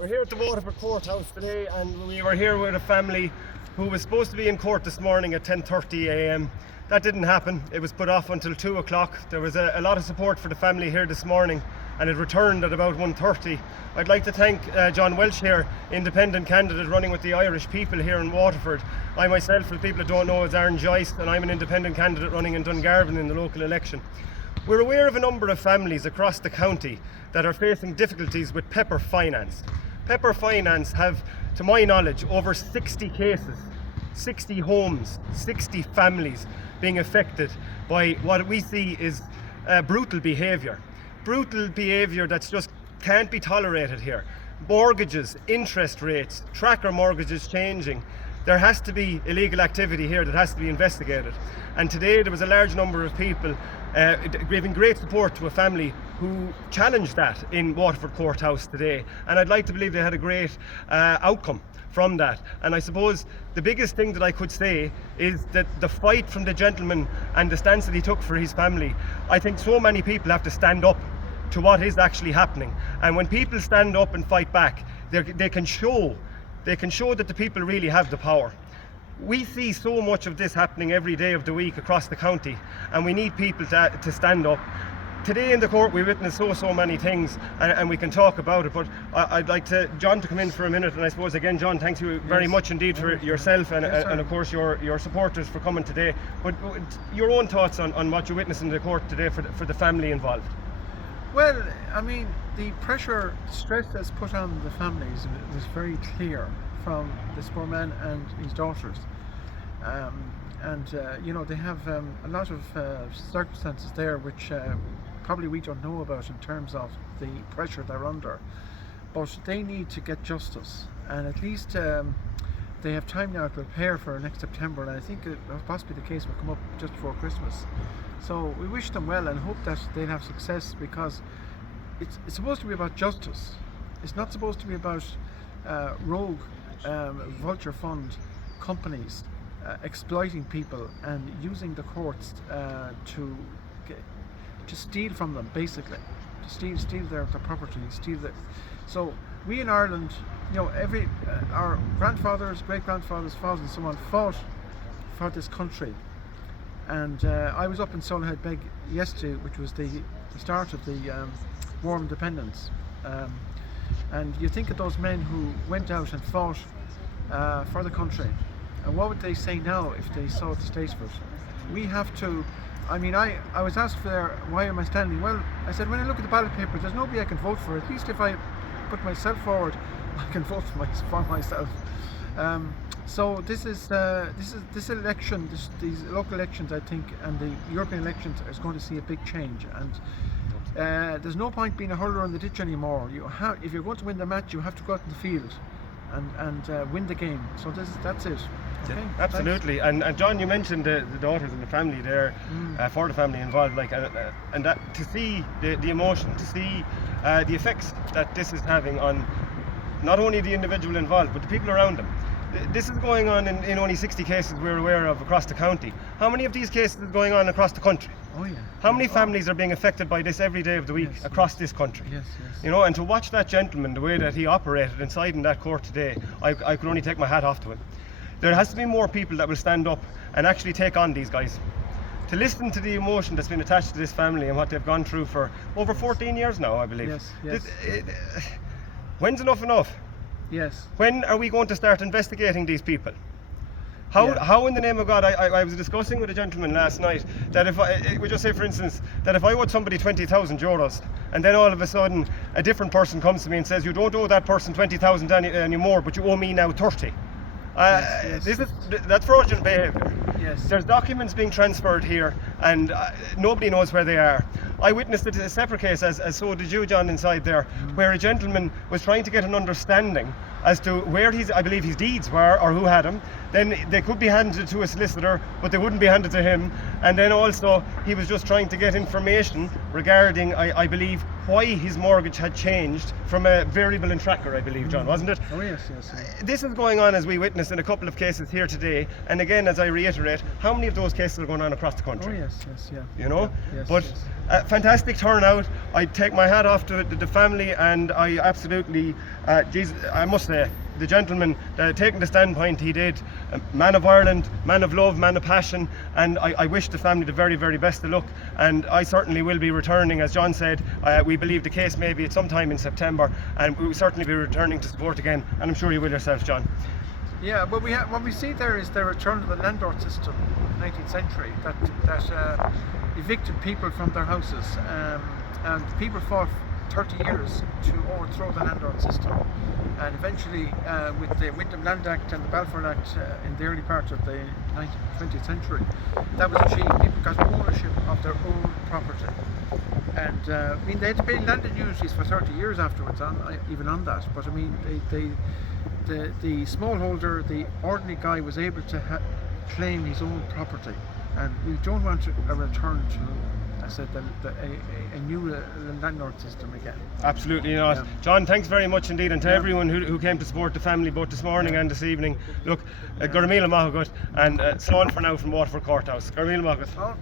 We're here at the Waterford Courthouse today, and we were here with a family who was supposed to be in court this morning at 10:30 a.m. That didn't happen. It was put off until 2 o'clock. There was a lot of support for the family here this morning, and it returned at about 1:30. I'd like to thank John Walsh here, independent candidate running with the Irish people here in Waterford. I myself, for the people that don't know, is Aaron Joyce, and I'm an independent candidate running in Dungarvan in the local election. We're aware of a number of families across the county that are facing difficulties with Pepper Finance. Pepper Finance have, to my knowledge, over 60 cases, 60 homes, 60 families being affected by what we see is brutal behaviour. Brutal behaviour that's just can't be tolerated here. Mortgages, interest rates, tracker mortgages changing. There has to be illegal activity here that has to be investigated. And today there was a large number of people giving great support to a family who challenged that in Waterford Courthouse today. And I'd like to believe they had a great outcome from that. And I suppose the biggest thing that I could say is that the fight from the gentleman and the stance that he took for his family, I think so many people have to stand up to what is actually happening. And when people stand up and fight back, they can show that the people really have the power. We see so much of this happening every day of the week across the county, and we need people to stand up. Today in the court we witnessed so many things, and we can talk about it, but I'd like John to come in for a minute. And I suppose again, John, thanks you very much indeed for yourself and of course your supporters for coming today. But your own thoughts on what you witnessed in the court today for the family involved. Well, I mean, the stress that's put on the families was very clear from this poor man and his daughters. They have a lot of circumstances there which probably we don't know about in terms of the pressure they're under. But they need to get justice, and at least they have time now to prepare for next September, and I think possibly the case will come up just before Christmas. So we wish them well and hope that they'll have success, because it's supposed to be about justice. It's not supposed to be about rogue vulture fund companies exploiting people and using the courts to steal from them, basically, to steal their property, So we in Ireland, our grandfathers, great grandfathers, fathers, and so on fought for this country. And I was up in Solihull Beg yesterday, which was the start of the War of Independence. And you think of those men who went out and fought for the country. And what would they say now if they saw the state of it? We have to, I was asked why am I standing? Well, I said, when I look at the ballot paper, there's nobody I can vote for. At least if I put myself forward, I can vote for myself. So this election, these local elections, I think, and the European elections is going to see a big change. And there's no point being a hurler in the ditch anymore. If you're going to win the match, you have to go out in the field and win the game. So that's it. Okay, yeah, absolutely. And John, you mentioned the daughters and the family there, for the family involved, and that to see the emotion, to see the effects that this is having on not only the individual involved but the people around them. This is going on in only 60 cases we're aware of across the county. How many of these cases are going on across the country? Oh yeah. How many families are being affected by this every day of the week across this country? Yes. And to watch that gentleman, the way that he operated inside in that court today, I could only take my hat off to him. There has to be more people that will stand up and actually take on these guys. To listen to the emotion that's been attached to this family and what they've gone through for over 14 years now, I believe. Yes. When's enough? Yes. When are we going to start investigating these people? How in the name of God, I was discussing with a gentleman last night that we just say, for instance, that if I owed somebody 20,000 euros and then all of a sudden a different person comes to me and says, you don't owe that person 20,000 anymore, but you owe me now 30. That's fraudulent behaviour. Yes. There's documents being transferred here, and nobody knows where they are. I witnessed a separate case, as so did you, John, inside there, where a gentleman was trying to get an understanding as to where I believe his deeds were, or who had them. Then they could be handed to a solicitor, but they wouldn't be handed to him. And then also he was just trying to get information regarding, I believe, why his mortgage had changed from a variable and tracker, I believe, John, wasn't it? Oh yes. This is going on, as we witnessed in a couple of cases here today. And again, as I reiterate, how many of those cases are going on across the country? Oh yeah. You know, Yes, but yes. fantastic turnout. I take my hat off to the family, and I absolutely, Jesus, I must say, the gentleman taking the standpoint he did, man of Ireland, man of love, man of passion, and I wish the family the very, very best of luck. And I certainly will be returning, as John said. We believe the case may be at some time in September, and we will certainly be returning to support again. And I'm sure you will yourself, John. Yeah, well, what we see there is the return of the landlord system in the 19th century that evicted people from their houses, and people fought 30 years to overthrow the landlord system, and eventually with the Wyndham Land Act and the Balfour Act in the early part of the 20th century, that was achieved. People got ownership of their own property, and I mean, they had to pay land annuities for 30 years afterwards, even on that, but I mean, the smallholder, the ordinary guy, was able to claim his own property, and we don't want a return to, I said, a new landlord system again. Absolutely not. Yeah. John, thanks very much indeed, and to Yeah. everyone who came to support the family both this morning and this evening. Look, Gurmila Mahagut and Sloan for now from Waterford Courthouse. Gurmila Mahagut. Oh.